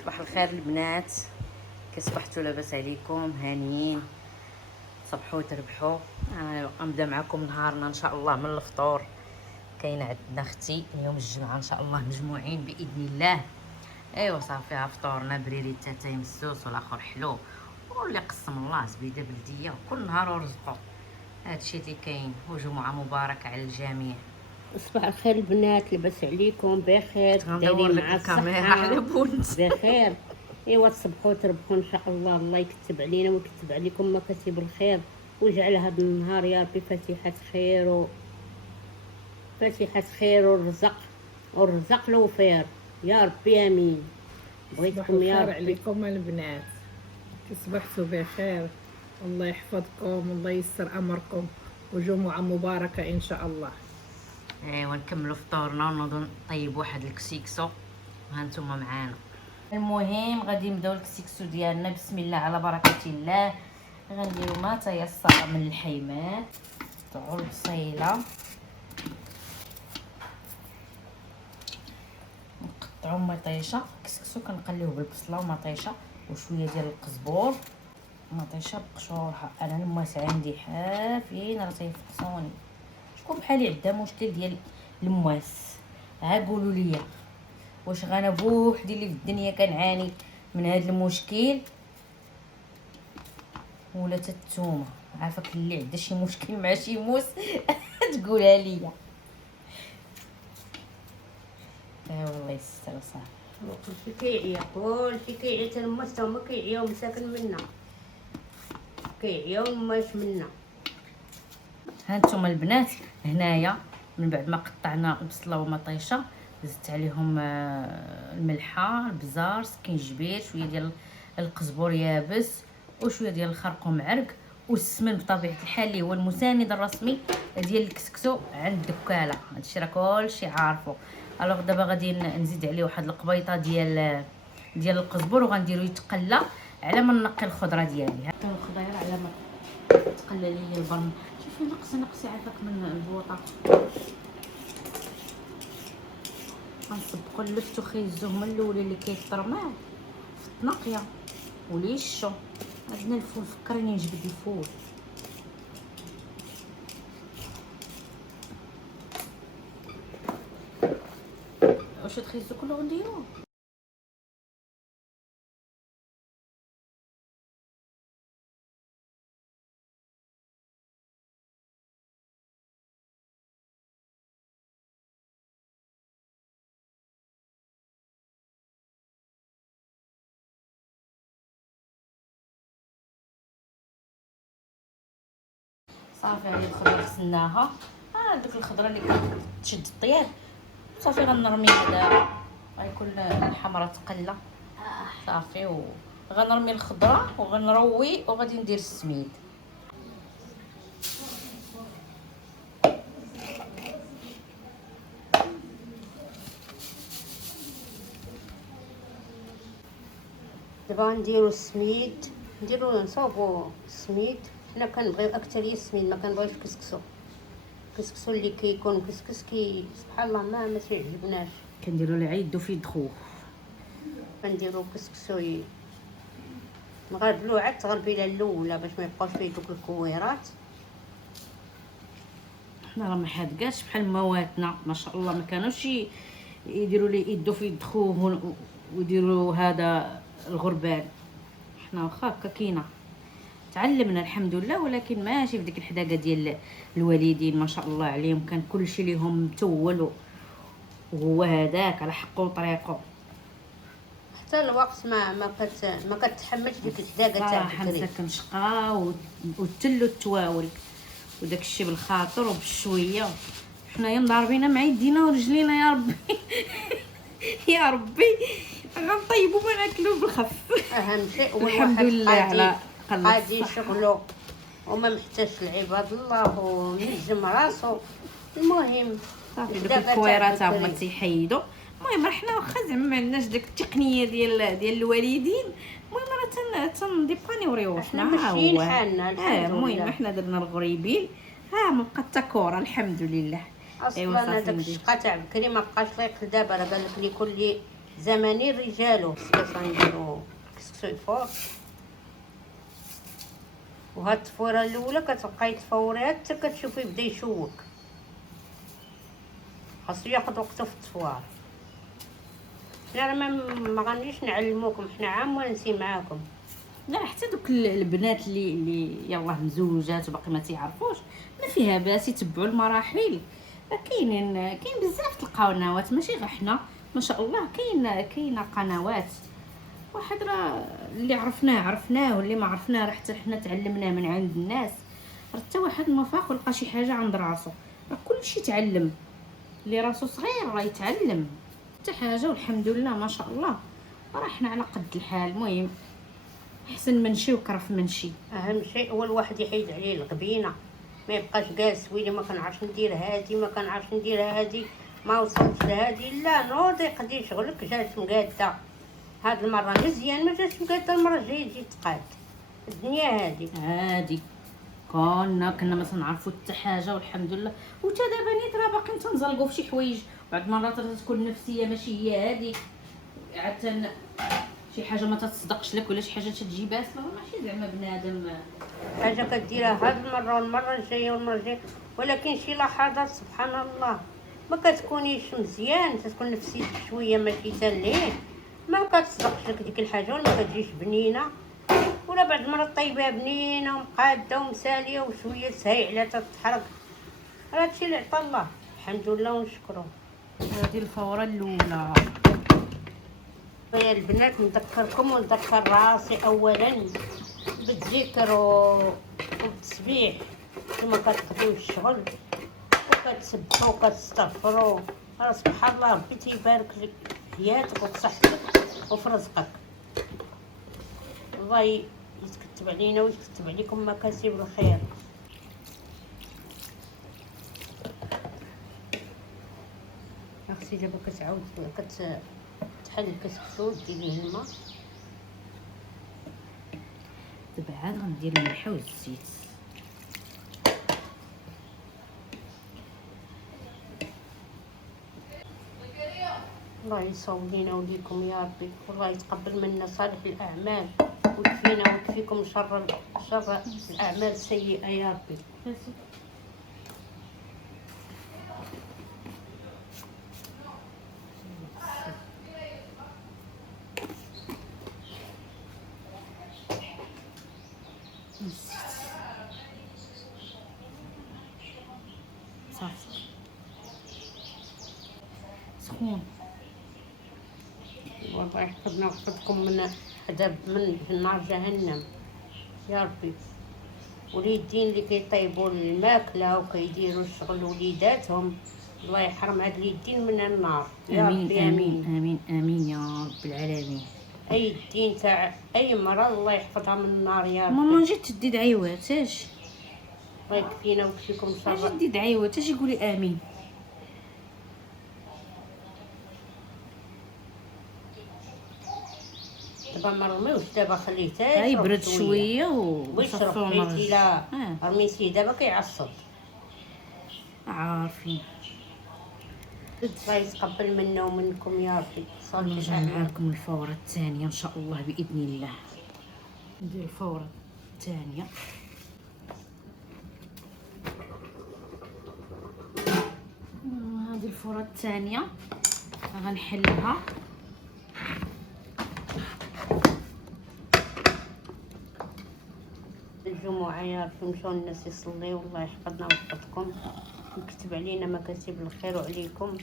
صباح الخير البنات، كي صبحتوا لاباس عليكم؟ هانيين صبحوا تربحوا. غنبدا معكم نهارنا ان شاء الله من الفطور. كاينه عندنا اختي اليوم الجمعه ان شاء الله مجموعين باذن الله. ايوا صافي فطورنا بريري تاتاي مسوس والاخر حلو واللي قسم الله زبيده بلديه وكل نهار ورزقو. هادشي اللي كاين، وجمعه مباركه على الجميع. صباح الخير البنات، لاباس عليكم؟ بخير؟ غندور لك مع الكاميرا الصحة على بونت. بخير. ايوا تصبحوا تربحوا ان شاء الله. الله يكتب علينا ويكتب عليكم مكاسب الخير، ويجعل هذا النهار يا ربي فاتحة خير فاتحة خير والرزق الوفير يا ربي امين. بغيتكم يا ربي. عليكم البنات، تصبحتوا بخير، الله يحفظكم والله ييسر امركم، وجمعه مباركه ان شاء الله. ايوا نكملوا فطورنا ونوضوا نطيب واحد الكسيكسو وهانتوما معانا. المهم غادي نبداو الكسيكسو ديالنا بسم الله على بركه الله. غنديروا ما تيسر من الحيمات، نقطعوا البصيله، نقطعوا مطيشه. كسكسو كنقليوه بالبصله ومطيشه وشويه ديال القزبور، مطيشه بقشورها. انا الماس عندي حافين راه تيفقسوني. شكون بحالي عندها مشكل ديال المواس؟ ها قولوا لي، واش غانا بوحدي اللي في الدنيا كنعاني من هذا المشكل ولا تتوما؟ عافاك اللي عندها شي مشكل مع شي موس تقولها ليا. والله يستر صافي. كلشي كيعيا، كلشي كيعيا، حتى الماس تا هما كيعياو مساكن منا، كيعياو الماس منا. هانتوما البنات هنايا من بعد ما قطعنا البصله ومطيشه زدت عليهم الملحه، البزار، سكينجبير، شويه ديال القزبور يابس وشويه ديال الخرق ومعرق والسمن بطبيعه الحال اللي هو المساند الرسمي ديال الكسكسو عند الدكاله. هادشي راه كلشي عارفو. الوغ دابا غادي نزيد عليه واحد القبيطه ديال القزبور وغنديرو يتقلى على ما نقي الخضره ديالي. حتى الخضيره على ما تقلى لي البرم. شوفي نقصي عافاك من البوطه. غنصبقو اللفت وخيزوه من الاول اللي كيترمى في الطناقيه وليشو. عندنا الفول، فكرني نجبد الفول. واش تخيزو كله غنديرو. صافي هذه الخضره غسلناها. دوك الخضره اللي كتشد الطياب صافي غنرميها دابا. غيكون الحمرا تقلى صافي غنرمي الخضره وغنروي وغادي ندير السميد. دابا نديرو السميد، نصوبو السميد. حنا كنبغيو اكثريه السميد، ما كنبغيوش الكسكسو اللي كيكون كسكس سبحان الله ما تيعجبناش. كنديرو ليه عيدو في دخوف. كنديرو كسكسو نغربلو عاد التغربيله الاولى باش ما يبقاوش فيه دوك الكويرات. حنا راه ما حادقاش بحال مواتنا ما شاء الله، ما كانوش يديروا لي يدو في دخوف ويديروا هذا الغربال. حنا واخا هكا كاينه تعلمنا الحمد لله، ولكن ماشي في ديك الحداقه ديال الوالدين ما شاء الله عليهم. كان كلشي ليهم متول وهو هذاك على حقه وطريقه. حتى الوقت ما كتحملش ديك الحداقه تاع بكري. مساكن شقا والتل والتواول وداك الشيء بالخاطر وبالشويه. حنايا مضاربينا مع يدينا ورجلينا يا ربي يا ربي غنطيبوا ما ناكلوا بالخف. اهم شيء هو الحمد لله على قادي شغلو وما محتاجش لعباد الله ونجم راسو. المهم صافي دوك الكويرات هما تيحيدوا. المهم راه حنا واخا زعما ما عندناش ديك التقنيه ديال الوالدين. المهم راه تنديبانيو ريوحنا. ماشيين حالنا الحمد لله. المهم حنا درنا الغريبين. ما بقى حتى كوره الحمد لله. اصلا هذاك الشقا تاع بكري ما بقاش لايق دابا. راه قال لك لي كل زماني رجالو كسكس غنديرو كسكسو يفور. وهاد التفويره الاولى كتبقاي تفوريها حتى كتشوفيه بدا يشوك، خاصو ياخد وقته في التفوار. حنا راه ما غاديش نعلموكم، حنا عاموانسين معاكم. لا حتى دوك البنات اللي يلاه مزوجات وباقي ما تيعرفوش ما فيها باس يتبعوا المراحل. كاين بزاف د القنوات، ماشي غير حنا ما شاء الله. كاينه قنوات، واحد راه اللي عرفناه واللي ما عرفناه راه حتى حنا تعلمناه من عند الناس. راه حتى واحد ما فاق ولقى شي حاجه عند راسو، راه كلشي تعلم. اللي راسو صغير راه يتعلم حتى حاجه، والحمد لله ما شاء الله راه حنا على قد الحال. المهم احسن من شي وكرف من شي. اهم شيء هو الواحد يحيد عليه الغبينه، ما يبقاش جالس ويلي ما كنعرفش ندير هادي، ما كنعرفش ندير هادي، ما وصلتش لهادي. لا نوضي قضي شغلك. جات مقاده هاد المره مزيان، ما جاتش مقاده المره الجايه تجي تقاد. الدنيا هادي عادي. كنا ما تنعرفوا حتى حاجه والحمد لله. وتا دابا نيت راه باقيين تنزلقوا في شي حوايج، بعض المرات راه تكون نفسيه ماشي هي هذيك، عاد شي حاجه ما تصدقش لك ولا شي حاجه تجي باسله، ماشي زعما بنادم. حاجه كديرها هاد المره والمره الجايه والمره الجايه. ولكن شي لحظات سبحان الله ما كتكونيش مزيان، تكون نفسيتك شويه ماشي تالين، ما كتصدقش لك ديك الحاجه ولا ما كتجيش بنينه. ولا بعد المرات طيبه بنينه ومقاده ومساليه وشويه سايعه تتحرك. هادشي اللي عطا الله، الحمد لله ونشكرو. هذه الفوره الاولى. يا البنات نذكركم ونذكر راسي اولا بالذكر وبالتسبيح كما كتخدموا الشغل وكتسبحوا وكتستغفروا. راه سبحان الله ربي تيبارك لك في حياتك وفي صحتك وفي رزقك. الله يتكتب علينا ويتكتب عليكم مكاسب الخير. اختي دابا كتعاود كتحل الكسكسو ديري الماء. دابا عاد غندير الملح والزيت. الله يصوب لينا وليكم يا ربي، والله يتقبل منا صالح الاعمال ويكفينا ويكفيكم شر الاعمال السيئه يا ربي. صافي سخون. والله يحفظنا ويحفظكم من عذاب من نار جهنم يا ربي. وليدين اللي كيطيبوا الماكله وكيديروا الشغل وليداتهم، الله يحرم هاد اليدين من النار يا امين ربي. امين امين امين يا رب العالمين. اي الدين تاع اي مرة الله يحفظها من النار يا ربي. ماما جيت تدي دعيوات اش الله يكفينا ويكفيكم جيت شر. تدي دعيوات اش يقولي امين. دابا ما رميوش، دابا خليته يبرد شويه ويشرب. وصفوا حيتي لا آه. رميتيه دابا كيعصب. عارفين. الله يتقبل منا ومنكم يا ربي. صلي نرجع على معاكم الفورة الثانية ان شاء الله باذن الله. ندير الفورة الثانية. هذه الفورة الثانية غنحلها. الجمعة يا ربي مشاو الناس يصليو. والله يحفظنا ويحفظكم ويكتب علينا مكاسب الخير وعليكم.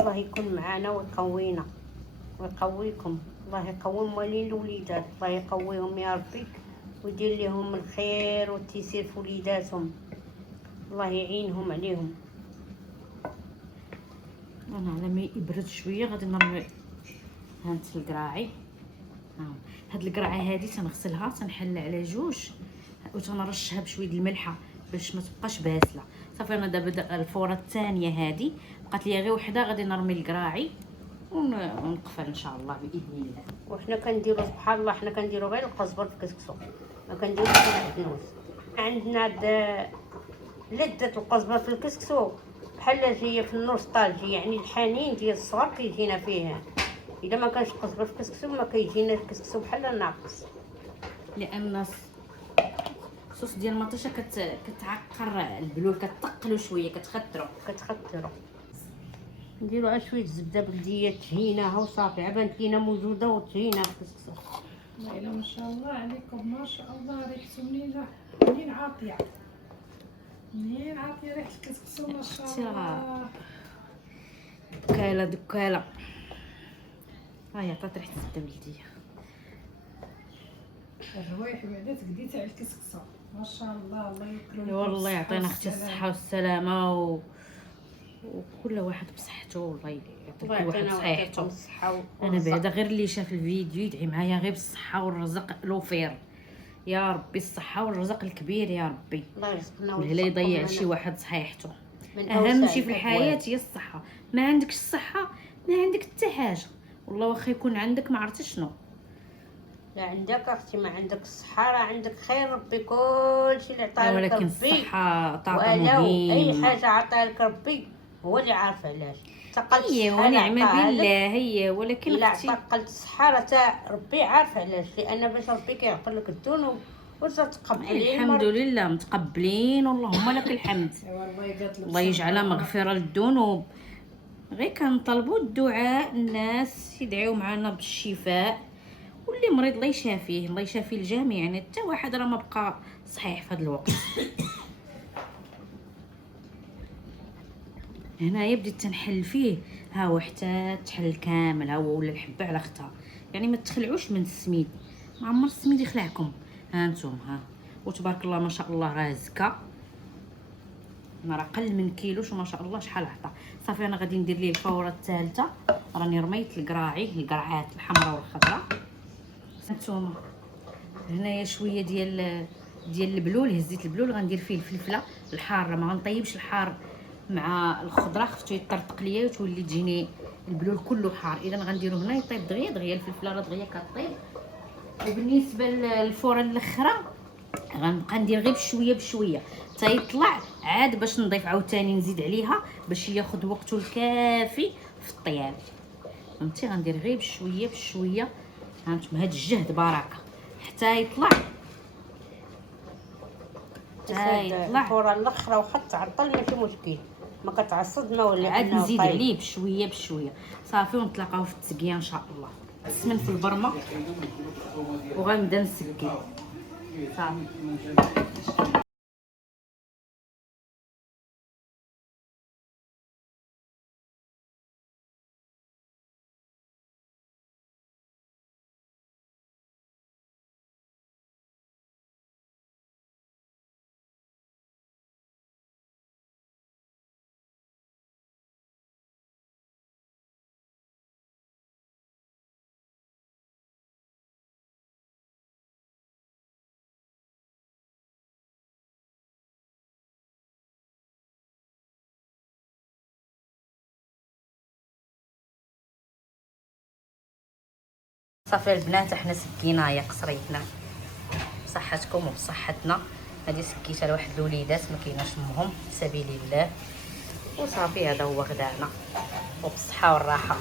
الله يكون معنا ويقوينا ويقويكم. الله يقوي موالين الوليدات، الله يقويهم يا ربي ويدير لهم الخير والتيسير في وليداتهم. الله يعينهم عليهم. انا على ما يبرد شويه غادي نرمي هانت القراعي. هاد القرعه هادي تنغسلها تنحل على جوج وتنرشها بشويه الملحه باش ما تبقاش باسله. صافي انا دابا الفوره الثانيه هادي بقات لي غير وحده، غادي نرمي القراعي ونقفل ان شاء الله باذن الله. وحنا كنديروا سبحان الله، حنا كنديروا غير القزبر في الكسكسو، ما كنديروش الفلوس. عندنا لذة القزبر في الكسكسو بحال جايه في النوستالجي، يعني الحنين ديال الصغر كيجينا فيه. الا ما كانش غير في كسكسو ما كيجينا الكسكسو بحال ناقص. لان الصوص ديال المطيشه كتعقر البلول، كتقلو شويه، كتخطرو. نديرو على شويه زبده بلديه تهيناها وصافي، عبان كاينه موجوده وتهيناها في الكسكسو. والله ما شاء الله عليكم، ما شاء الله ريحته منين عاطيه، منين عاطيه ريحه الكسكسو ما شاء الله. دكاله هاي عطات ريحه الزبده بلديه. الروايح بعدا تقديت على الكسكسو ما شاء الله. الله يكرمك والله يعطينا اختي الصحه والسلامه وكل واحد بصحته. والله يعطي كل واحد بصحته. انا بعدا غير اللي شاف الفيديو يدعي معايا غير بالصحه والرزق الوفير يا ربي، الصحه والرزق الكبير يا ربي. الله يرزقنا ولا يضيع شي واحد صحيحته. اهم شيء في الحياه هي الصحه. ما عندكش الصحه ما عندك حتى حاجه. والله واخا يكون عندك ما عرفتي شنو. لا عندك اختي ما عندك الصحه راه عندك خير ربي، كلشي اللي عطاه لك ولكن ربي الصحه طاقه ولو مهمه. اي حاجه عطاها لك ربي هو اللي عارف علاش تقلت هي الصحه. ونعمه بالله هي، ولكن الا اختي تقلت الصحه راه تا ربي عارف علاش، لان باش ربي كيغفر لك الذنوب وتتقبلي. الحمد لله متقبلين اللهم لك الحمد. الله يجعلها مغفره للذنوب. غير كنطلبوا الدعاء، الناس يدعيو معنا بالشفاء، واللي مريض الله يشافيه، الله يشافي الجميع. يعني حتى واحد راه ما بقى صحيح في هذا الوقت. هنايا بديت تنحل فيه، ها هو حتى تحل كامل، ها هو ولا الحبه على اختها. يعني ما تخلعوش من السميد، ما عمر السميد يخلعكم. ها انتم ها، وتبارك الله ما شاء الله راه زكا. انا راه قل من كيلوش وما شاء الله شحال عطى. صافي انا غادي ندير ليه الفوره الثالثه. راني رميت القرعات الحمراء والخضراء. هانتوما هنايا شويه ديال البلول، هزيت البلول غندير فيه الفلفله الحاره. ما غنطيبش الحار مع الخضره، خفتو يطرطق ليا وتولي تجيني البلول كله حار. اذا غنديرو هنا يطيب دغيا دغيا، الفلفله راه دغيا كطيب. وبالنسبه للفوره الاخرى غنبقى ندير غير بشويه تيطلع عاد باش نضيف عاوتاني نزيد عليها باش ياخذ وقته الكافي في الطياب. فهمتي؟ غندير غير بشويه. هانتوما هاد الجهد بركه حتى يطلع الفوره الاخرى واخا تعطل ماشي مشكل، ما كتعصد ما ولا عاد نزيد عليه بشويه صافي. ونتلاقاو في التسقيه ان شاء الله. نسمن في البرمه وغنبدا نسقي صافي. صافي البنات حنا سكينا يا قصريتنا بصحتكم وبصحتنا. هذه سكيتها لواحد الوليدات ما كايناش امهم سبيل الله، وصافي هذا هو غدانا وبالصحه والراحه.